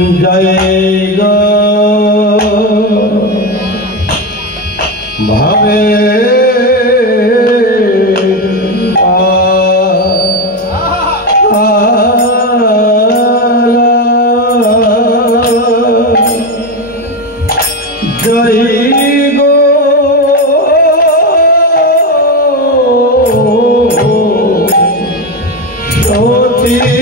जय गो भावे जय गो ज्योति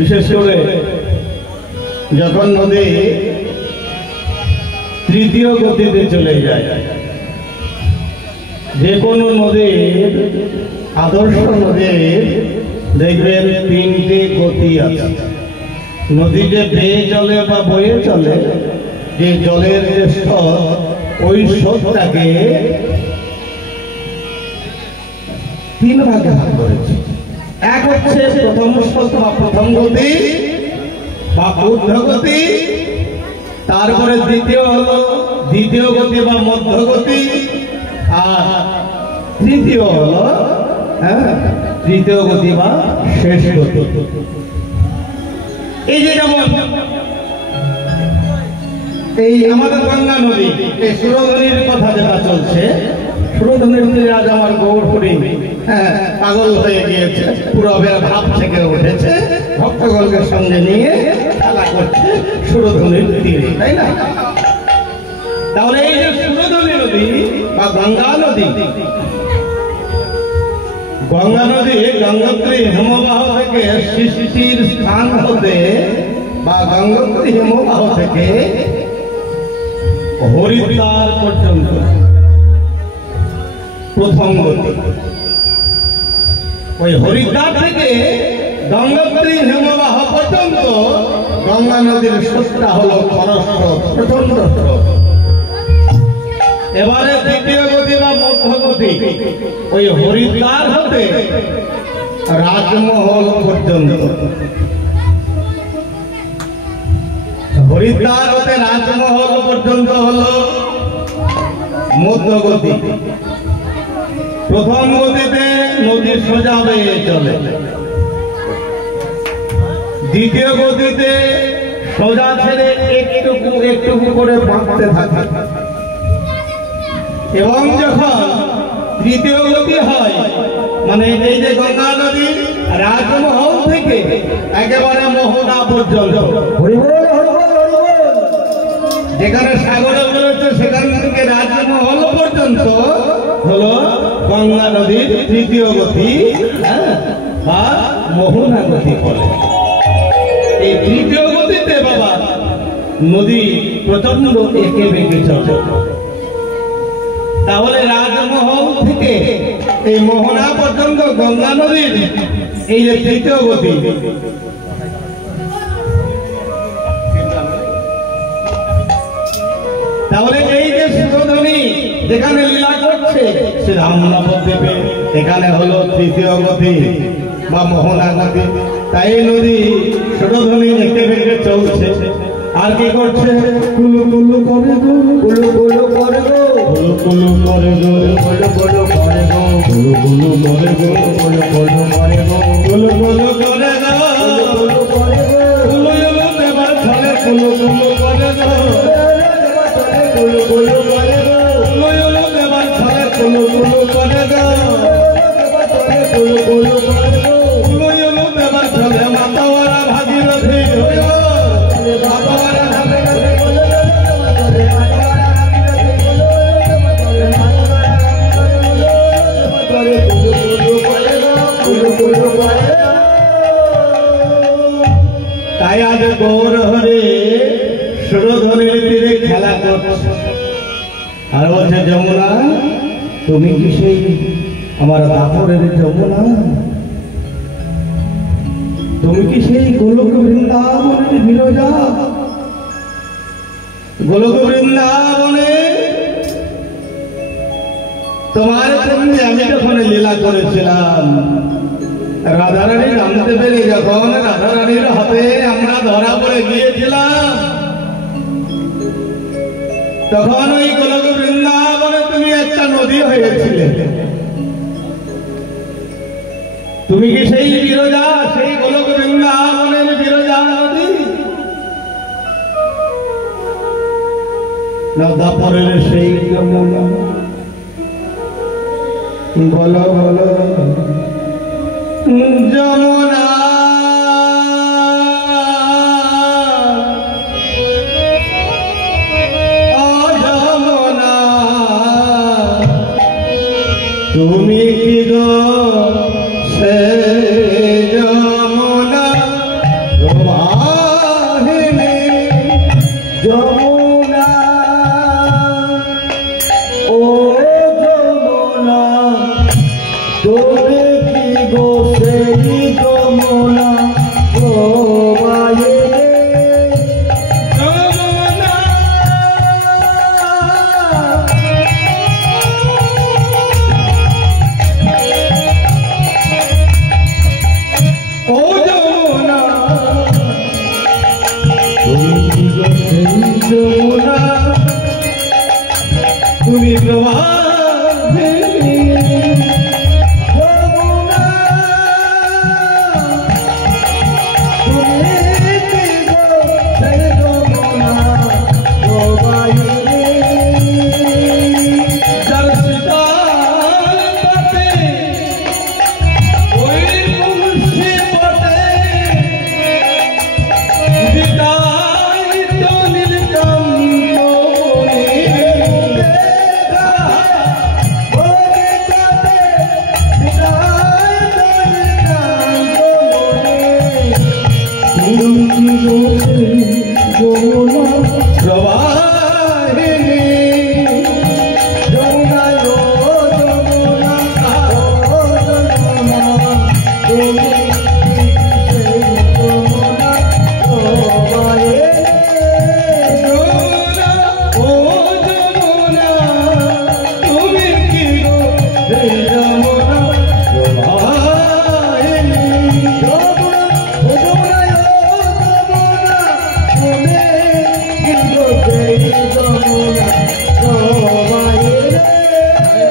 विशेष जखन नदी तृतीय गतिते चले जाए जेकोनो नदीर आदर्श नदीर देखबेन तीनटे गति आछे नदी जे बेয়ে चले बा बয়ে चले जे जलेर जे स्रोत ओई स्रोतटाके तीन भागे भाग करेছে एक হচ্ছে প্রথম স্রোত বা প্রথম গতি বা ঊর্ধ্বগতি তারপরে দ্বিতীয় হলো দ্বিতীয় গতি বা মধ্যগতি আর তৃতীয় হলো তৃতীয় গতি বা শেষ গতি এই যে যেমন এই আমাদের গঙ্গা নদী এই সুরধনির কথা যেটা চলছে সুরধনির তীরে আজ আমার গৌরপুরী পাগল হয়ে গিয়েছে পুরো ভাব থেকে উঠেছে ভক্তগণকে সঙ্গে নিয়ে খেলা করছে সুরধনির তীরে তাই না তাহলে এই যে সুরধনি নদী বা গঙ্গা নদী গঙ্গোত্রী হিমবাহ থেকে সৃষ্টির স্থান হতে বা গঙ্গোত্রী হিমবাহ থেকে হরিদ্বার পর্যন্ত প্রথম গতি ওই হরিদ্বার থেকে গঙ্গোত্রী হিমবাহ পর্যন্ত গঙ্গা নদীর স্রোতটা হলো খরস্রোত প্রচন্ড স্রোত এবারে দ্বিতীয় গতি বা মধ্যগতি ওই হরিদ্বার হতে রাজমহল পর্যন্ত হরিদ্বার হতে রাজমহল পর্যন্ত হলো মধ্যগতি প্রথম গতিতে নদী সোজা বেয়ে চলে দ্বিতীয় গতিতে সোজা ছেড়ে একটু একটু করে বাঁকতে থাকে এবং যখন তৃতীয় গতি হয় মানে এই যে গঙ্গা নদী রাজমহল থেকে একেবারে মোহনা পর্যন্ত যেখানে সাগরে বেরোচ্ছে সেখান থেকে রাজমহল পর্যন্ত হলো গঙ্গা নদীর তৃতীয় গতি বা মোহনা গতি বলে। এই তৃতীয় গতিতে বাবা নদী প্রচন্ড এঁকে বেঁকে চলে। তাহলে রাজমহল থেকে এই মোহনা পর্যন্ত গঙ্গা নদীর এই যে তৃতীয় গতি, তাহলে এই যে সুরধনী যেখানে লীলা করছে সে রামনবদ্বীপে, এখানে হলো তৃতীয় গতি বা মোহনা গতি। তাই নদী সুরধনী এঁকে বেঁকে চলছে। আর কি করছে? কুলু কুলু করে গো, কুলু কুলু করে গো, কুলু কুলু করে গো, কুলু কুলু করে গো, কুলু কুলু করে গো, কুলু কুলু করে গো, কুলু কুলু করে গো, কুলু করে গো, কুলু কুলু দেবার ছলে কুলু কুলু করে গো, কুলু কুলু করে গো, কুলু কুলু দেবার ছলে কুলু কুলু করে গো, কুলু কুলু করে গো, কুলু কুলু দেবার ছলে মাতাওয়ারা ভাগীরথী হইল। তাই আজ গৌর হরে সুরধনীর তীরে খেলা করছে। আর বলছে যমুনা, তুমি কি সেই আমার দাপরের যমুনা? তুমি কি সেই গোলক বৃন্দাবনের বিরজা? গোলক বৃন্দাবনে তোমার সঙ্গে আমি যখন লীলা করেছিলাম, রাধারানী জানতে পেরে যখন রাধারানীর হাতে আমরা ধরা পড়ে গিয়েছিলাম, তখন ওই গোলক বৃন্দাবনে তুমি একটা নদী হয়েছিলে। তুমি কি সেই বিরজা, সেই গোলক বৃন্দাবনের বিরজা নদী? না দাপরের সেই যমুনা? বলো বলো যমুনা, যমুনা তুমি কি গো সে যমুনা প্রবাহিনী? যমুনা ও যমুনা তুমি কি গো সেই যমুনা প্রবাহিনী? যমুনা ও যমুনা তুমি কি গো সেই যমুনা, তুমি প্রবাহিনী? যমুনা তুমি কি গো সেই যমুনা প্রবাহিনী? যার সীতার পথে ওই বংশী পথে বিদায়িত নীলকণ্ঠ যমুনা প্রবাহিনী। যমুনা ও যমুনা, ও যমুনা তুমি সেই যমুনা প্রবাহিনী? যমুনা ও যমুনা তুমি কি গো সেই যমুনা প্রবাহিনী? যমুনা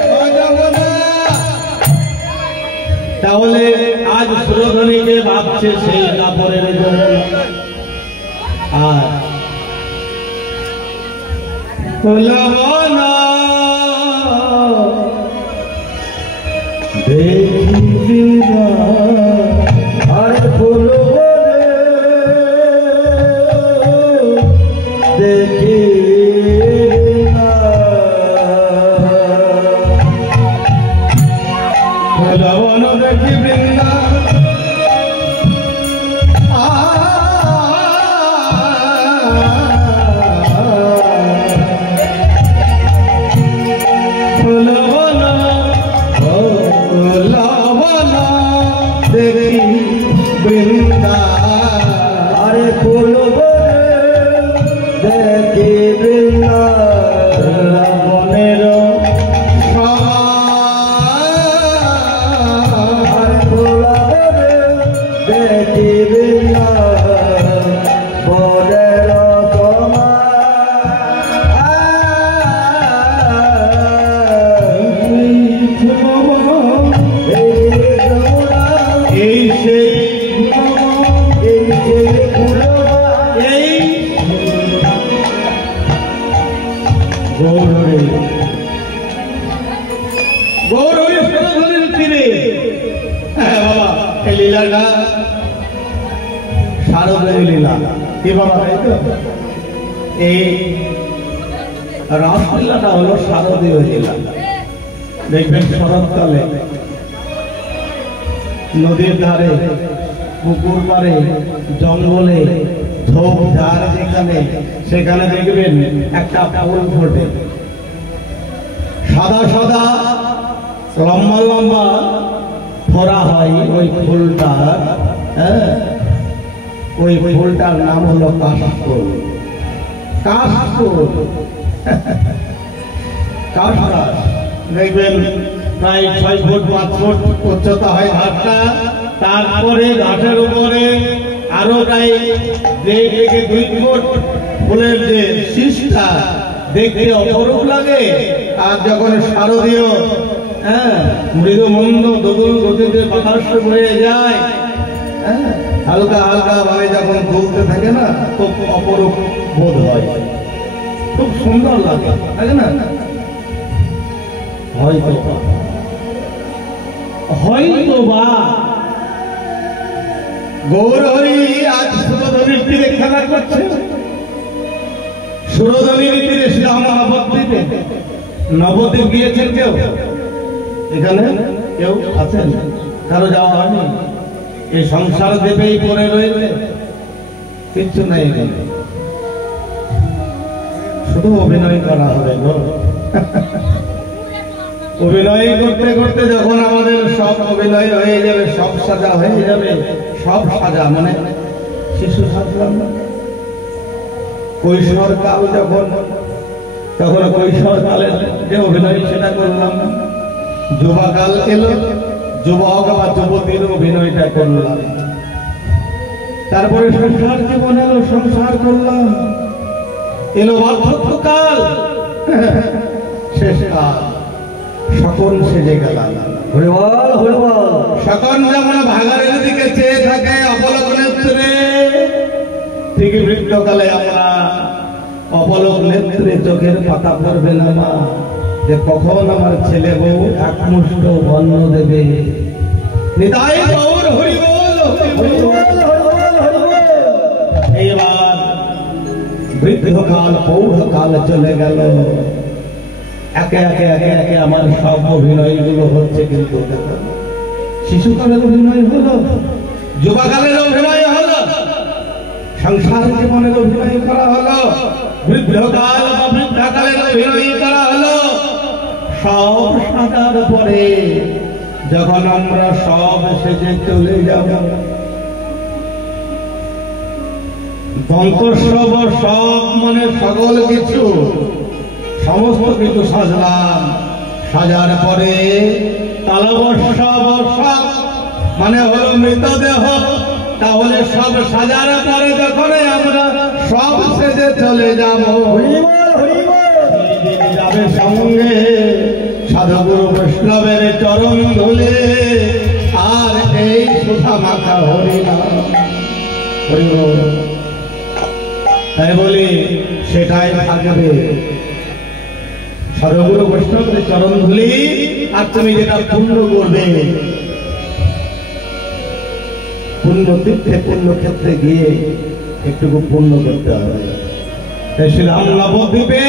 ও যমুনা, তাহলে আজ সুরধনীকে ভাবছে সেই কাপড়ের যমুনা। আর লবনা দেখিবি না আর ফুল দেখিবি দেখিবে না রাবণের আর ভোলারে দেখিবে না বনের এই সেই গৌরী সুরধনির তীরে। হ্যাঁ বাবা, এই লীলাটা শারদের লীলা। কি বাবা, তাই তো? এই রাসলীলাটা হলো শারদীয় লীলা। দেখবেন শরৎকালে নদীর ধারে, পুকুর পাড়ে, জঙ্গলে, ঝোপঝাড় যেখানে, সেখানে দেখবেন একটা ফুল ফোটে, সাদা সাদা লম্বা লম্বা ফোড়া হয় ওই ফুলটা। হ্যাঁ, ওই ফুলটার নাম হলো কাশফুল। কাশফুল, কাশফুল দেখবেন প্রায় 6 ফুট 5 ফুট উচ্চতা হয় ঘাটটা। তারপরে ঘাটের উপরে আরো প্রায় 1.5 থেকে 2 ফুট ফুলের যে শীষটা দেখতে অপরূপ লাগে। আর যখন শারদীয় মৃদু মন্দ দোদুল গতিতে বাতাস বয়ে যায়, হালকা হালকা ভাবে যখন দুলতে থাকে না, খুব অপরূপ বোধ হয়, খুব সুন্দর লাগে, তাই না? হয়তো বা গৌরহরি আজ সুরধনির তীরে খেলা করছে। সুরধনির তীরে শ্রীরাম নবদ্বীপে, নবদ্বীপ গিয়েছেন কেউ? এখানে কেউ আছেন? কারো যাওয়া হয়নি? এই সংসার দেবেই পড়ে রয়েছে, কিচ্ছু নেই এখানে, শুধু অভিনয় করা হবে গো। অভিনয় করতে করতে যখন আমাদের সব অভিনয় হয়ে যাবে, সব সাজা হয়ে যাবে, সব সাজা মানে শিশু সাজলাম না, কৈশোর কাল যখন, তখন কৈশোর কালের যে অভিনয় সেটা করলাম। যুবাকাল এলো, যুবক বা যুবতীর অভিনয়টা করলাম। তারপরে সংসার জীবন এলো, সংসার করলাম। এলো বার্ধক্যকাল, শেষ কাল, সকল সেজে গেলাম। হরিবল হরিবল। সকল যেমন ভাগারের দিকে চেয়ে থাকে অপলক নেত্রে, ঠিক বৃদ্ধকালে আমরা অপলক নেত্রে চোখের পাতা পড়বে না মা, যে কখন আমার ছেলে বউ একমুষ্ট অন্ন দেবে। নিতাই গৌর হরিবল হরিবল হরিবল। এইবার বৃদ্ধকাল পৌঢ়কাল চলে গেল, একে একে একে একে আমার সব অভিনয়গুলো হচ্ছে। কিন্তু দেখো, শিশুকালের অভিনয় হলো, যুবাকালের অভিনয় হলো, সংসার জীবনের অভিনয় করা হলো, বৃদ্ধকাল বা বৃদ্ধাকালের অভিনয় করা হলো। সব সাজার পরে যখন আমরা সব সেজে চলে যাব, দন্তস্বব সব মানে সকল কিছু, সমস্ত কিছু সাজলাম। সাজার পরে তালবস্ব মানে হলো মৃতদেহ। তাহলে সব সাজার পরে যখন আমরা সব সেজে চলে যাব, যাবে সঙ্গে সাধুগুরু বৈষ্ণবের চরণ ধুলে, আর এই সুধা মাখা হরিনাম হরিবল। তাই বলি সেটাই থাকবে, সাধুগুরু বৈষ্ণবের চরণ ধুলি। আর তুমি যেটা পূর্ণ করবে, পূর্ণ তীর্থে পূর্ণ ক্ষেত্রে গিয়ে একটুকু পূর্ণ করতে হবে। শ্রীরাম নবদ্বীপে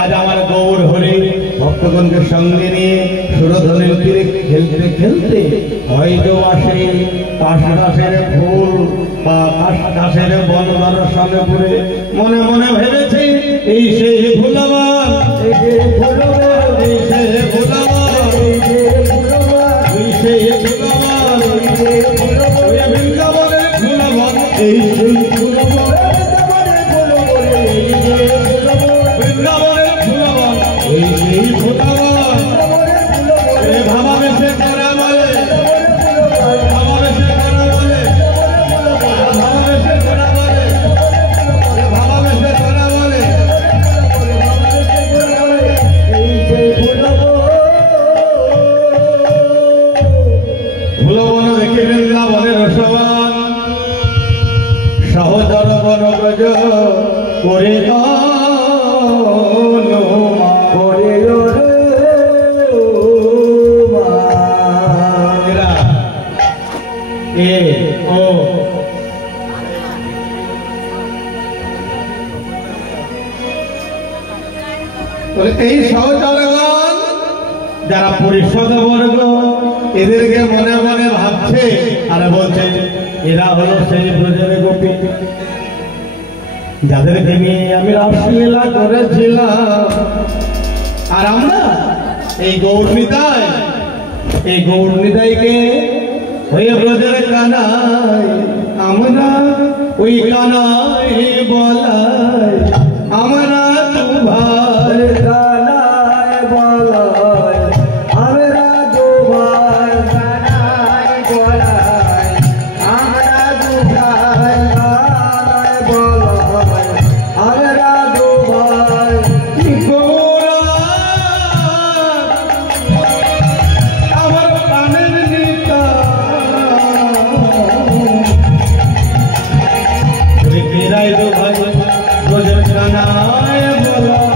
আজ আমার গৌর হরি ভক্তগণকে সঙ্গে নিয়ে সুরধনির তীরে খেলতে খেলতে হয়তো আসে কাশদাসের ফুল বা কাশদাসের বন দর্শন করে মনে মনে ভেবেছি, এই সেই ভুলবান, এই সেই ভুলবান, এই সেই ভুলবান, এই সেই ভুলবান, এই সেই ভুলবান, এই বৃন্দাবনের ভুলবান, এই সেই ভুলবান, এই সেই এই সহচরগণ যারা পরিষদ বর্গ এদেরকে মনে মনে ভাবছে আর বলছে এরা হলো সেই ব্রজের গোপী যাদেরকে নিয়ে আমি রাসলীলা করেছিলাম। আর আমরা এই গৌরনিতাইকে হয়ে ব্রজের কানাই, আমরা ওই কানাই বলাই, আমরা দুভাই কানাই বলাই, আমরা দুভাই কানাই বলাই, আমরা দুভাই কানাই বলাই, আমরা দুভাই আমার প্রাণের নিতা ফেরাই দো ভাই ব্রজের কানাই বলাই।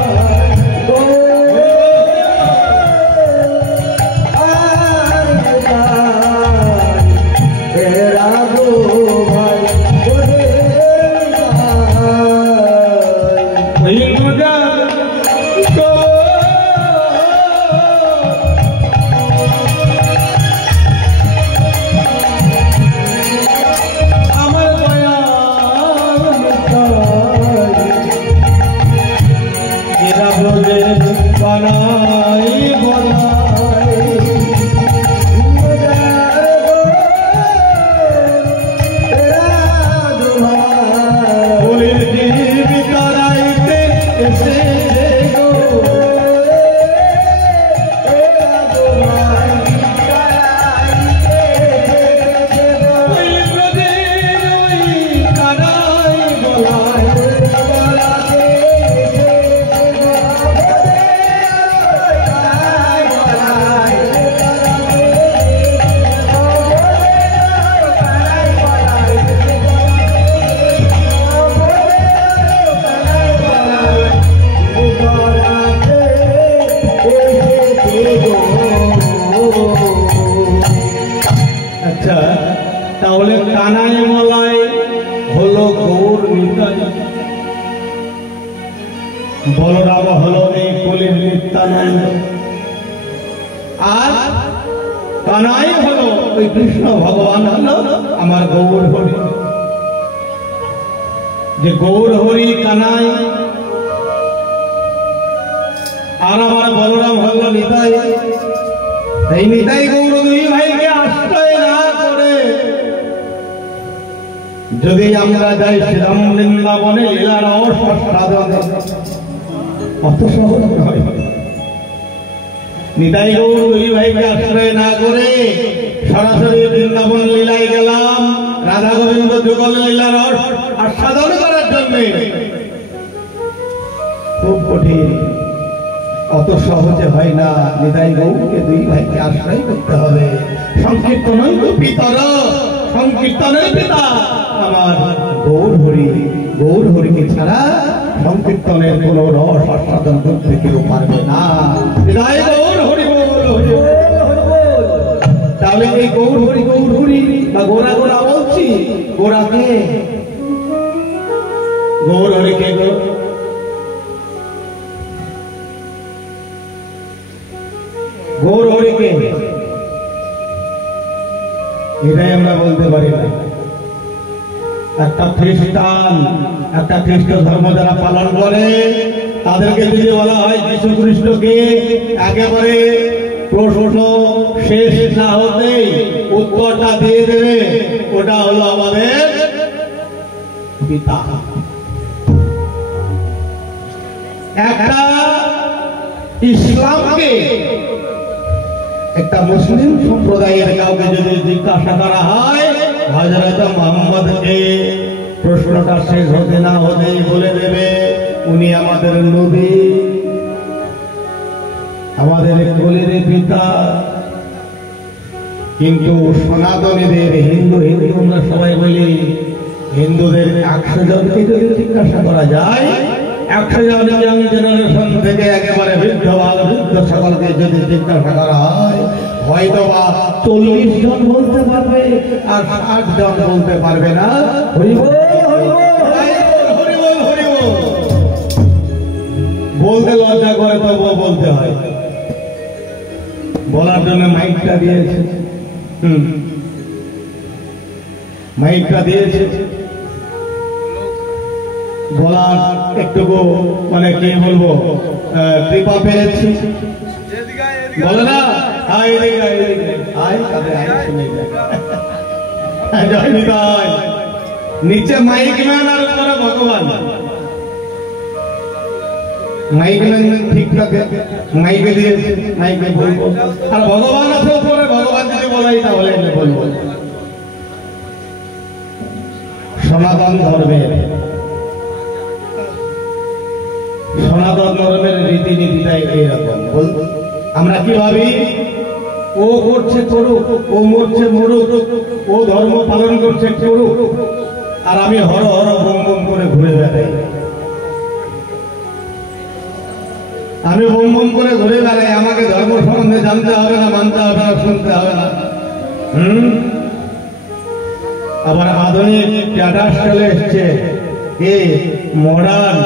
আচ্ছা, তাহলে কানাই মলাই হলো গৌর নিতাই, বলরাম হলো এই কলির নিত্যানন্দ, আর কানাই হলো ওই কৃষ্ণ ভগবান হলো আমার গৌর হরি। যে গৌর হরি কানাই আর আমার বলরাম হলো নিতাই। এই নিতাই গৌর দুই ভাইকে আশ্রয় না করে যদি আমরা যাই শ্রীরাম বৃন্দাবনে লীলার অসাধনে, অত সহজ নয়। নিতাই গৌর দুই ভাইকে আশ্রয় না করে সরাসরি বৃন্দাবন লীলায় গেলাম রাধা গোবিন্দ যুগল লীলার আস্বাদন করার জন্য, খুব কঠিন, অত সহজে হয় না। নিতাই গৌরকে দুই ভাইকে আশ্রয় করতে হবে। সংকীর্তনই তো পিতর, সংকীর্তনের পিতা আমার গৌর হরি। গৌর হরিকে ছাড়া সংকীর্তনের কোন রস আস্বাদন করতে কেউ পারবে না। নিতাই গৌর হরি বল, হরি বল, হরি বল। তাহলে এই গৌর হরি বা গোরা গোরা বলছি, গোরাকে গৌর হরিকে গৌর হরিকে এটাই আমরা বলতে পারি না। একটা খ্রিস্টান, একটা খ্রিস্ট ধর্ম যারা পালন করে তাদেরকে যদি বলা হয় যীশু খ্রিস্টকে একেবারে প্রশ্ন শেষ না হতেই উত্তরটা দিয়ে দেবে, ওটা হলো আমাদের পিতা। একটা ইসলামকে একটা মুসলিম সম্প্রদায়ের কাউকে যদি জিজ্ঞাসা করা হয় হযরত মুহাম্মদকে, প্রশ্নটা শেষ হতে না হতেই বলে দেবে উনি আমাদের নবী, আমাদের কোলের পিতা। কিন্তু সনাতনীদের হিন্দু আমরা সবাই বলি, হিন্দুদের 100 জনকে যদি জিজ্ঞাসা করা যায়, 100 জন জেনারেশন থেকে একেবারে বৃদ্ধ সকলকে যদি জিজ্ঞাসা করা হয়, হয়তো বা 40 জন বলতে পারবে আর 60 জন বলতে পারবে না। হরিবল হরিবল হরিবল হরিবল বলতে লজ্জা করে তবুও বলতে হয়। বলার জন্য মাইকটা দিয়েছে, মাইকটা দিয়েছে, বলার একটুকু মানে কি বলবো কৃপা পেয়েছি। বলে না নিচে মাইক ম্যান আর উপরে ভগবান। মাইক ম্যান ঠিক থাকে, মাইকে দিয়েছে, মাইকে বলবো, আর ভগবান আছে উপরে, ভগবান যদি বলাই তাহলে বলবো। সনাতন ধর্মের রীতিনীতিটাই এইরকম। আমরা কি ভাবি, ও করছে করুক, ও মরছে মরুক, ও ধর্ম পালন করছে করুক, আর আমি হর হর বম বম করে ঘুরে বেড়াই। আমি বম বম করে ঘুরে বেড়াই, আমাকে ধর্ম সম্বন্ধে জানতে হবে না, মানতে হবে না, শুনতে হবে না। আবার আধুনিক টাটা চলে এসছে, এ মডার্ন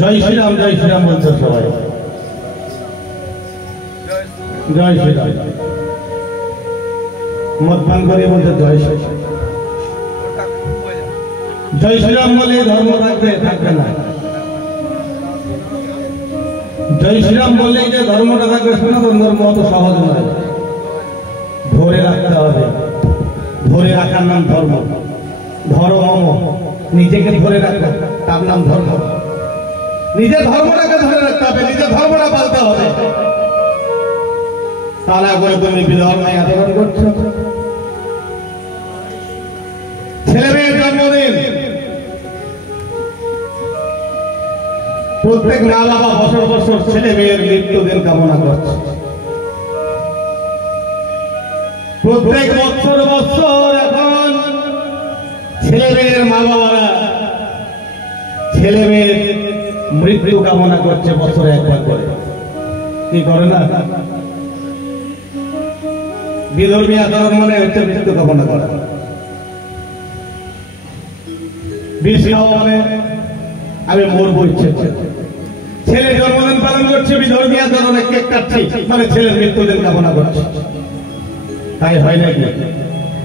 জয় শ্রীরাম বলছে সবাই, জয় শ্রীরাম। মদ পান করে বলছে জয় শ্রীরাম, জয় শ্রীরাম বলে ধর্ম থাকবে না। জয় শ্রীরাম বললেই যে ধর্মটা থাকবে, সনাতন ধর্ম অত সহজ নয়, ধরে রাখতে হবে। ধরে রাখার নাম ধর্ম। ধর্ম নিজেকে ধরে রাখা, তার নাম ধর্ম। নিজের ধর্মটাকে ধরে রাখতে হবে, নিজের ধর্মটা পালতে হবে। তা না করে তুমি বিধর্মায় আচরণ করছো। ছেলে মেয়ের জন্মদিন, প্রত্যেক মা বাবা বছর বছর ছেলে মেয়ের মৃত্যুদিন কামনা করছে। প্রত্যেক বছর বছর এখন ছেলে মেয়ের মা বাবারা ছেলে মেয়ের মৃত্যু কামনা করছে বছরে একবার করে। কি করে না? বিধর্মী আচরণ মানে হচ্ছে মৃত্যু কামনা করা। বিষ খাওয়া মানে আমি মরবো ইচ্ছে। ছেলে জন্মদিন পালন করছে, বিধর্মী আচরণে কেক কাটছি মানে ছেলের মৃত্যুদিন কামনা করছে। তাই হয় নাকি?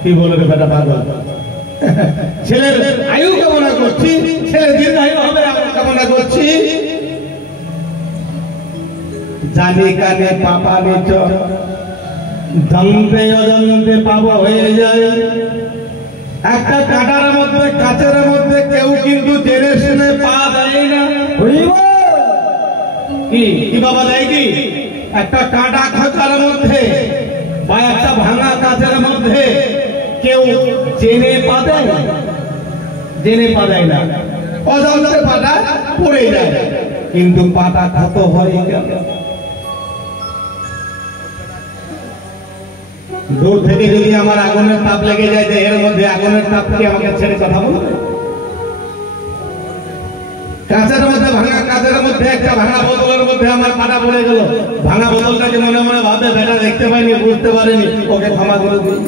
কি বলবে বেটা পাগল? ছেলের আয়ু কামনা করছি, ছেলের দীর্ঘায়ু হবে কামনা করছি। জানি কানে পাপা নিচ জানতে অজান্তে পাপ হয়ে যায়। একটা কাটার মধ্যে কাচের মধ্যে কেউ কিন্তু জেনে শুনে পা দেয় না। কি বাবা দেয় কি? একটা কাটা খাঁচার মধ্যে বা একটা ভাঙা কাচের মধ্যে কেউ জেনে পা দেয়, জেনে পা দেয় না, অজান্তে পাটা পড়ে যায়। কিন্তু পাটা ক্ষত হয় কেন? দূর থেকে যদি আমার আগুনের তাপ লেগে যায়, যে এর মধ্যে আগুনের তাপ কি আমাকে ছেড়ে কথা বলবে? কাঁচের মধ্যে ভাঙা কাঁচের মধ্যে একটা ভাঙা বোতলের মধ্যে আমার পাটা পড়ে গেল, ভাঙা বোতলটাকে মনে মনে ভাবে বেটা দেখতে পাইনি, বুঝতে পারেনি, ওকে ক্ষমা করে দিই।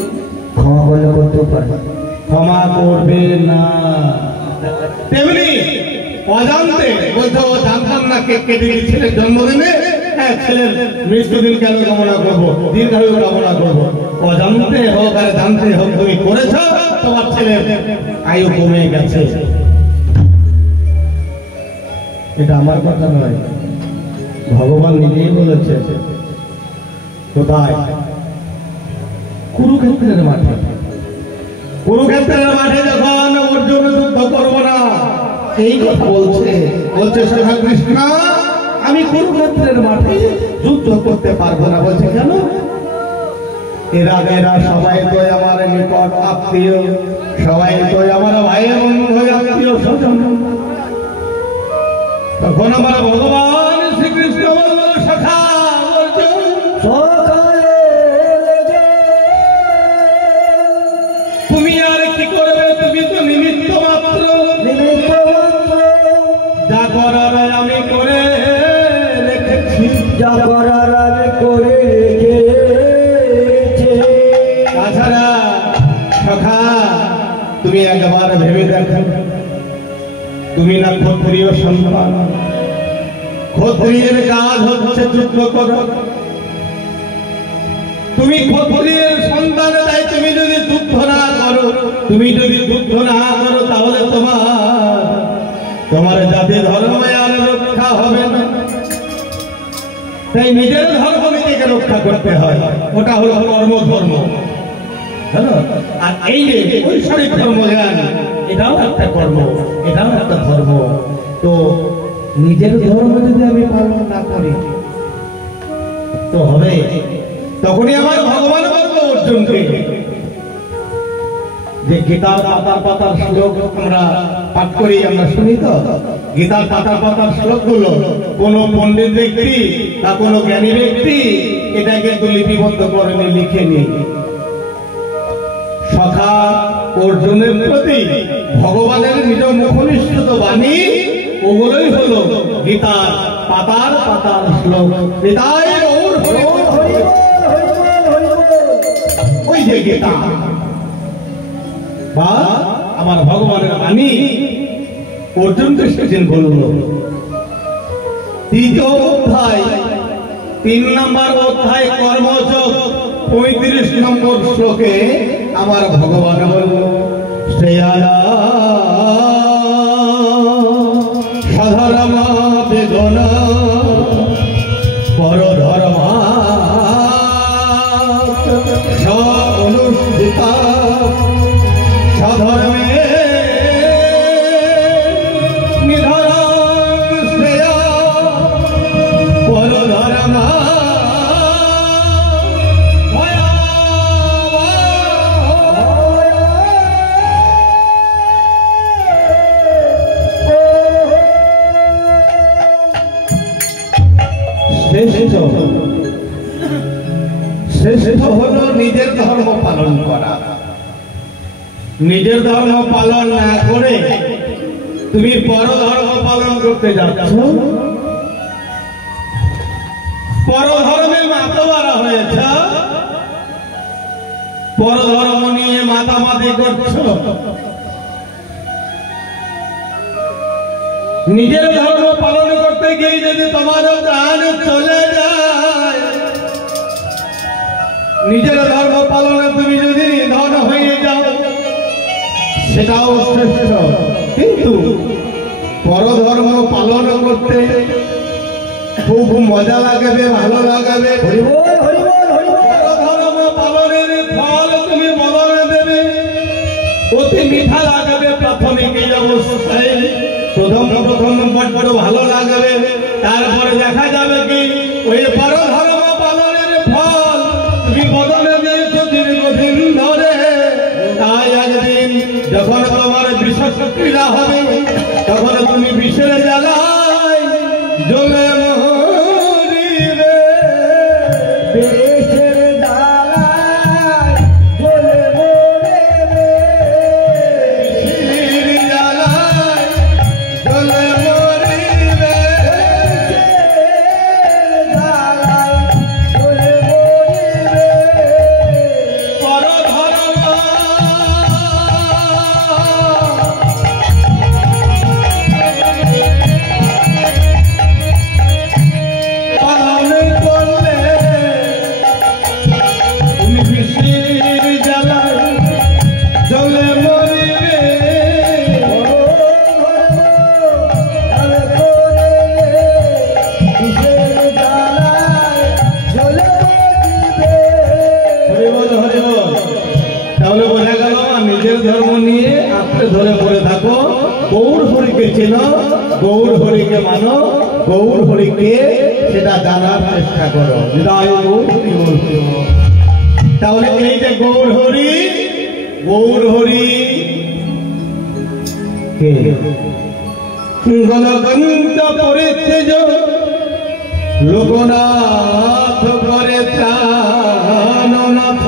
ক্ষমা করলে করতে পারে, ক্ষমা করবে না। তেমনি অজান্তে বলছে ও জানতাম না কেক কেটে ছেলের জন্মদিনে, হ্যাঁ ছেলের মৃত্যুদিন কেন কামনা করবো, দীর্ঘায়ু কামনা করবো। অজান্তে হোক আর জানতে হোক তুমি করেছ, তোমার ছেলের আয়ু কমে গেছে। এটা আমার কথা নয়, ভগবান নিজেই বলেছে। কোথায়? কুরুক্ষেত্রের মাঠে। কুরুক্ষেত্রের মাঠে যখন অর্জুন যুদ্ধ করবো না এই কথা বলছে, বলছে শ্রী কৃষ্ণ আমি কুরুক্ষেত্রের মাঠে যুদ্ধ করতে পারবো না। বলছে কেন? এরা সবাই তো আমার নিকট আত্মীয়, সবাই তো আমার ভাই বন্ধু আত্মীয় স্বজন। তখন আমার ভগবান শ্রীকৃষ্ণ বলল সখা তুমি আর কি করবে, তুমি তো নিমিত্ত মাত্র, যা করার আমি করে রেখেছি, যা করার আমি করে রেখেছি। তাছাড়া সখা তুমি একবার ভেবে দেখো, তুমি না ক্ষত্রিয় সন্তান, ক্ষত্রিয়ের কাজ হচ্ছে যুদ্ধ করা। তুমি ক্ষত্রিয়ের সন্তান, তাই তুমি যদি যুদ্ধ না করো, তাহলে তোমার জাতি ধর্মে আর রক্ষা হবে না। তাই নিজের ধর্ম নিজেকে রক্ষা করতে হয়, ওটা হলো কর্মধর্ম। আর এই যে ঐশ্বরিক ধর্মজ্ঞান, এটাও একটা কর্ম, এটাও একটা ধর্ম। তো নিজের ধর্ম যদি আমি পালন না করি তো হবে, তখনই আমার ভগবান বলবো অর্জুনকে যে গীতার পাতার পাতার শ্লোক আমরা পাঠ করি, আমরা শুনি তো গীতার পাতার পাতার শ্লোকগুলো কোন পণ্ডিত ব্যক্তি বা কোন জ্ঞানী ব্যক্তি এটা কিন্তু লিপিবদ্ধ করেনি, লিখেনি। সখা অর্জুনের প্রতি ভগবানের নিজ মুখনিষ্ঠিত বাণী, ওগুলোই হলো গীতার পাতার পাতার শ্লোক। ওই যে গীতা বা আমার ভগবানের বাণী অর্জুনকে সেদিন বলল। তৃতীয় অধ্যায় 3 নম্বর অধ্যায় কর্মযোগ 35 নম্বর শ্লোকে আমার ভগবান বলল, শ্রেয়ালা সাধারণা বেদনা পরধর্মা অনুষ্ঠিতা সাধর্মে নিধন শ্রেয়া পরধর্মা শ্রেষ্ঠ হলো নিজের ধর্ম পালন করা। নিজের ধর্ম পালন না করে তুমি পরধর্ম পালন করতে যাচ্ছ, পরধর্মে মাতোয়ারা হয়েছ, পরধর্ম নিয়ে মাতামাতি করছ। নিজের ধর্ম পালন করতে গিয়ে যদি তোমার প্রাণ চলে যায়, নিজের ধর্ম পালনে তুমি যদি নিধন হয়ে যাও, সেটাও শ্রেষ্ঠ। কিন্তু পরধর্ম পালন করতে খুব মজা লাগবে, ভালো লাগবে। পরধর্ম পালনের ফল তুমি বদলে দেবে, অতি মিঠা লাগবে। প্রাথমিক অবস্থায় প্রথম বড় ভালো লাগবে, তারপরে দেখা যাবে কি ওই পরধর্ম পালনের ফল তুমি বদলে দিয়েছ দীর্ঘদিন ধরে। তাই একদিন যখন তোমার বিষক্রিয়া হবে, তখন তুমি বিষের জ্বালায় জ্বলে মরিবে। গৌর হরিকে মানো, গৌর হরিকে সেটা জানার চেষ্টা করো। তাহলে এই যে গৌর হরি, গৌর হরি গণগন্ধ পরিতেজ লোকনাথ করে ত্রাণনাথ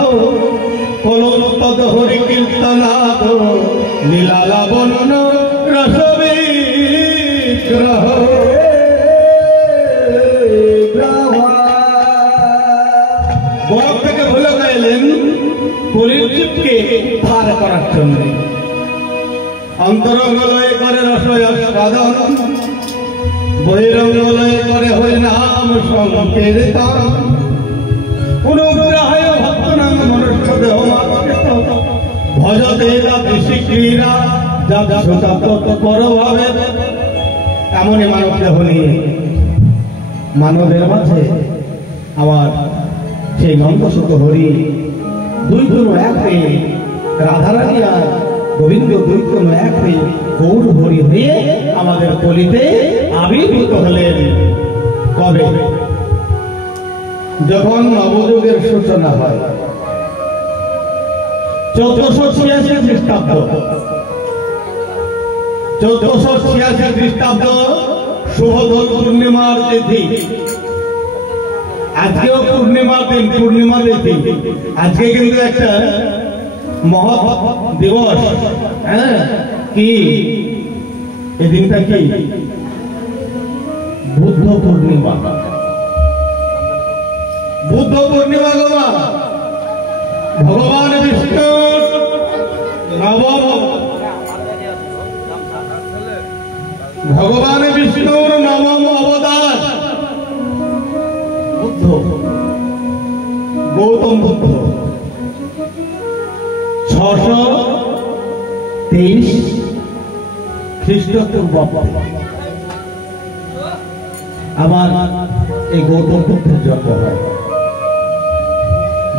কলপদ হরি কীর্তনাথ লীলা লাবণ্য রসবি গ্রহ বরফ থেকে ভুলে গেলেন কলির জীবকে পার করার জন্য। অন্তরঙ্গ লয় করে রসয় সাধন বহিরঙ্গলয় করে হরিনাম সংকীর্তন অনুগ্রহায় ভক্তনাম মনুষ্য দেহ মাতৃত ভজতে দাতি ক্রীড়া যা পরভাবে। এমনই মানব দেহ নিয়ে মানবের মাঝে আবার সেই নন্দসুত হরি দুই কোনো এক হয়ে রাধারানী আর গোবিন্দ দুই কোনো এক হয়ে গৌর হরি হয়ে আমাদের কলিতে আবির্ভূত হলেন। কবে? যখন নবযুগের সূচনা হয় 1486 খ্রিস্টাব্দ। 1486 খ্রিস্টাব্দ শুভ দোল পূর্ণিমার তিথি। আজকেও পূর্ণিমার দিন, পূর্ণিমা তিথি। আজকে কিন্তু একটা মহৎ দিবস। হ্যাঁ, কি এই দিনটা? কি? বুদ্ধ পূর্ণিমা। বুদ্ধ পূর্ণিমা গোমা ভগবান বিষ্ণুর নবম অবতার বুদ্ধ, গৌতম বুদ্ধ 623 খ্রিস্টপূর্বাব্দে আবার এই গৌতম বুদ্ধের জন্ম হয়।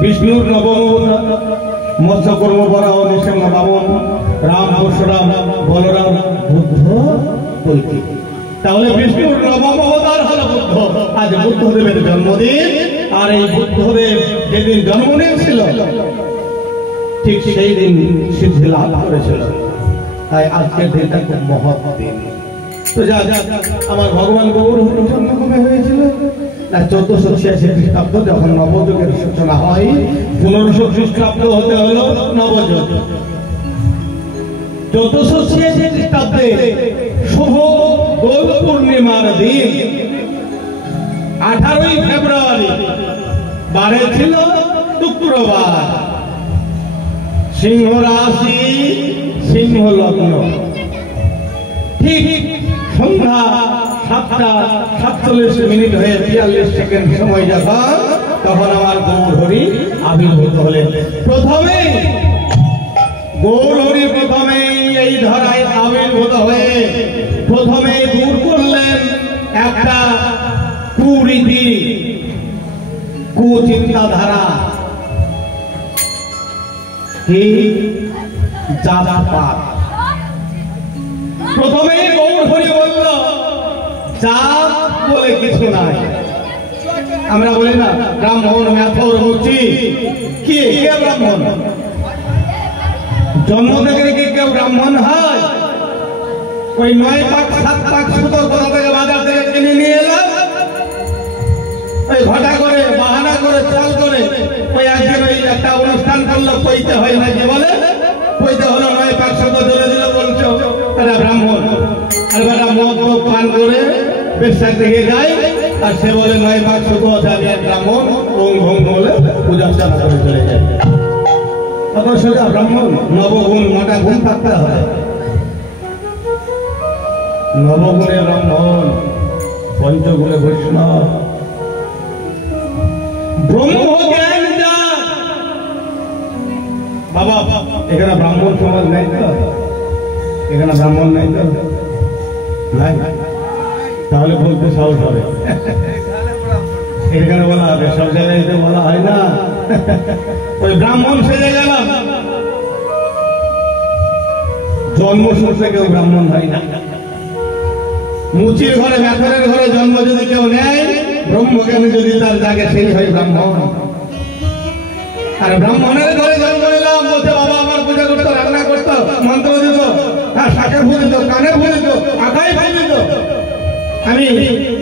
বিষ্ণুর নবম অবতার মৎস্যকর্ম বরাহ নৃসিংহ বামন রাম পরশুরাম বলরাম বুদ্ধ কল্কি। তাহলে বিষ্ণুর নবম অবতার হল বুদ্ধ। আজ বুদ্ধদেবের জন্মদিন। আর এই বুদ্ধদেব যেদিন জন্ম নিয়েছিল ঠিক সেই দিন সিদ্ধি লাভ করেছিল। তাই আজকের দিনটা খুব মহৎ দিন। তো যা আমার ভগবান গৌর হরি জন্ম কবে হয়েছিল? 1486 খ্রিস্টাব্দ যখন নবযুগের সূচনা হয়। 1500 খ্রিস্টাব্দ হতে হলো নবযুগ। 1486 খ্রিস্টাব্দে শুভ দোল পূর্ণিমার দিন 18 ফেব্রুয়ারি, বারে ছিল শুক্রবার, সিংহ রাশি, সিংহ লগ্ন। ঠিক সন্ধ্যা 7:47 হয়ে 42 সেকেন্ড সময় যখন, তখন আমার গৌর হরি আবির্ভূত হলেন। প্রথমে গৌর হরি প্রথমে এই ধরায় আবির্ভূত হয়ে প্রথমে দূর করলেন একটা কুরীতি, কুচিন্তাধারা। কি? জাতপাত। প্রথমে গৌর হরি বলল জাত বলে কিছু নাই। আমরা বলি না ব্রাহ্মণ, মেথর, মুচি। কে ব্রাহ্মণ? জন্ম থেকে কি কেউ ব্রাহ্মণ হয়? ওই 9 পাক 7 পাক সুতো কোথা থেকে বাজার থেকে কিনে নিয়ে এলাম, ওই ঘটা করে বাহানা করে চাল করে ওই একদিন ওই একটা অনুষ্ঠান করলো, কইতে হয় না, কি বলে কইতে হলো 9 পাক সুতো ধরে দিল, বলছো তারা ব্রাহ্মণ। আর বেটা মদ পান করে বেশাক দেখে যায়, আর সে বলে 9 পাক সুতো আছে, আমি ব্রাহ্মণ, ওং ভং বলে পূজা চালা করে চলে যায়। তত সোজা ব্রাহ্মণ? নবগুণ, মোটা গুণ থাকতে হয়। নবগুণে ব্রাহ্মণ, পঞ্চগুণে বৈষ্ণব। ব্রহ্ম জ্ঞান যার। বাবা এখানে ব্রাহ্মণ সমাজ নেই তো? এখানে ব্রাহ্মণ নেই তো? নাই? তাহলে বলতে সাহস হবে। এখানে বলা হবে, সব জায়গায় বলা হয় না। ওই ব্রাহ্মণ সেজে গেলাম। জন্মসূত্রে কেউ ব্রাহ্মণ হয় না। মুচির ঘরে, মেথরের ঘরে জন্ম যদি কেউ নেয়, ব্রহ্মজ্ঞান যদি তার জাগে, সেই হয় ব্রাহ্মণ। আর ব্রাহ্মণের ঘরে জন্ম নিলাম, বলতে বাবা আমার পূজা করতো, রান্না করতো, মন্ত্র দিত, হ্যাঁ শাকে ফুল দিত, কানে ফুল দিত, আঁকায় ফুল দিত। আমি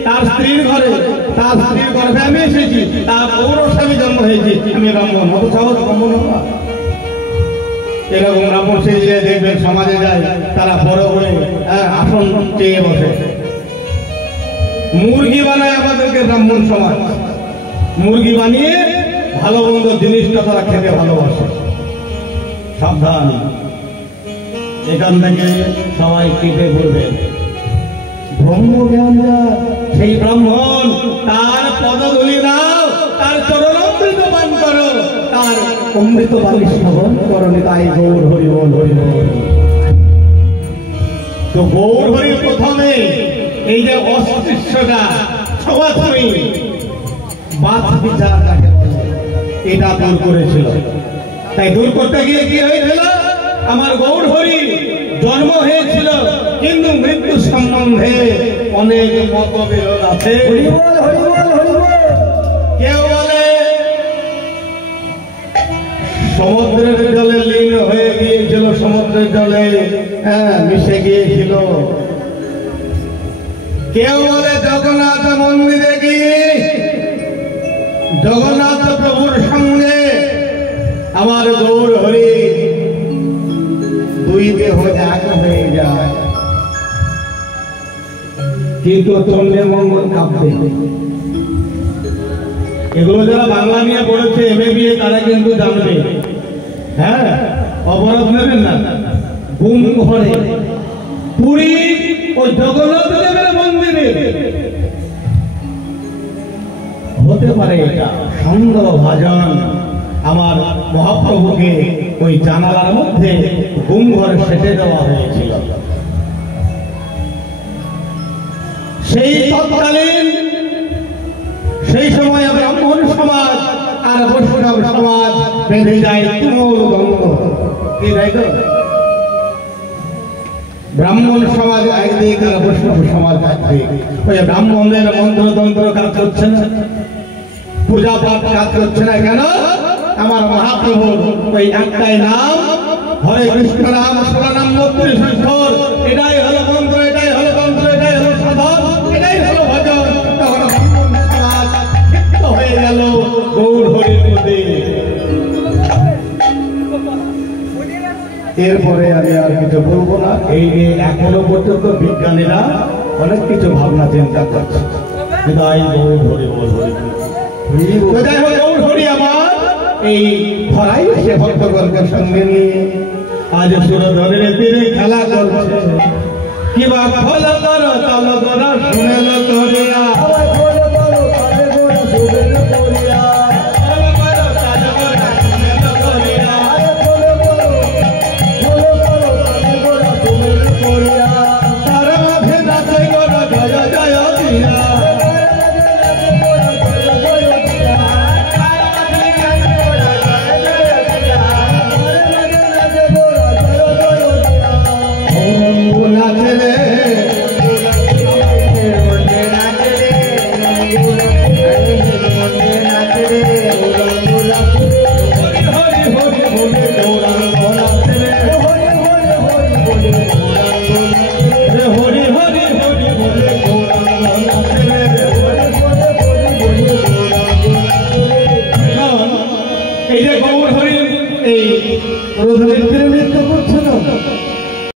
তার স্ত্রীর ঘরে, তার স্ত্রীর গর্ভে আমি এসেছি, তার পৌরস্বামী জন্ম হয়েছি, আমি ব্রাহ্মণ। অত সহজ ব্রাহ্মণ হওয়া? এরকম ব্রাহ্মণ সেজে দেখবেন সমাজে যায়, তারা বড় বড় আসন চেয়ে বসে, মুরগি বানায় আমাদেরকে ব্রাহ্মণ সমাজ। মুরগি বানিয়ে ভালো মন্দ জিনিসটা তারা খেতে ভালোবাসে। সাবধান, এখান থেকে সবাই কেটে পড়বে। ব্রহ্মজ্ঞান যার, সেই ব্রাহ্মণ তার পদধূলি নাও, তার চরণামৃত পান করো, তার অমৃত বাণী শ্রবণ করো। তাই গৌর হরি বল, হরি বল। তো গৌর হরির প্রথমে এই যে অস্পৃশ্যতা, সবাই বাদ বিচার এটা দূর করেছিল। তাই দূর করতে গিয়ে কি হয়েছিল? আমার গৌর হরি জন্ম হয়েছিল, কিন্তু মৃত্যু সম্বন্ধে অনেক মতবিরোধ আছে। কেউ বলে সমুদ্রের জলে লীন হয়ে গিয়েছিল, সমুদ্রের জলে মিশে গিয়েছিল। কেউ বলে জগন্নাথ মন্দিরে গিয়ে জগন্নাথ প্রভুর সঙ্গে আমার গৌর হরি দুই দেহ এক হয়ে যায়। কিন্তু চন্দ্রে মঙ্গল কাঁপবে। এগুলো যারা বাংলা নিয়ে পড়েছে MA তারা কিন্তু জানবে। হ্যাঁ, অপরাধ নেবেন না। গুম ঘরে পুরী ও জগন্নাথ দেবের মন্দিরে হতে পারে এটা সন্দেহ ভাজন। আমার মহাপ্রভুকে ওই জানালার মধ্যে গুম ঘরে সেটে দেওয়া হয়েছিল। সেই তৎকালীন সেই সময় ব্রাহ্মণ সমাজ আর বৈষ্ণব সমাজ বেঁধে যায় তুমুল দ্বন্দ্ব। কি তাই তো? ব্রাহ্মণ সমাজ একদিক আর বৈষ্ণব সমাজ একদিক। ওই ব্রাহ্মণদের মন্ত্রতন্ত্র কাজ করছে না, পূজা পাঠ কাজ করছে না। কেন? আমার মহাপ্রভুর ওই একটাই নাম, হরে কৃষ্ণ নাম নাম ৩৯ অক্ষর। এটাই হলো মন্ত্র, এটাই হলো তন্ত্র, এটাই হলো সাধন, এটাই হলো ভজন। তখন ব্রাহ্মণ সমাজ ক্ষিপ্ত হয়ে গেল গৌর হরির প্রতি। এরপরে আমি আর কিছু বলবো না। এই যে এখনো পর্যন্ত বিজ্ঞানীরা অনেক কিছু ভাবনা চিন্তা করছে। বিদায় গৌর হরি বল, হরি বল। গৌর হরি আমার এই ধরাই সে ভক্তগণের সঙ্গে নিয়ে আজ সুরধরের তীরে খেলা করছে। কিবা ফল করো তল করা শুনেল করিয়া, তার মাঝে নাচে করা জয় জয় দিয়া। এই যে গৌর হরির এই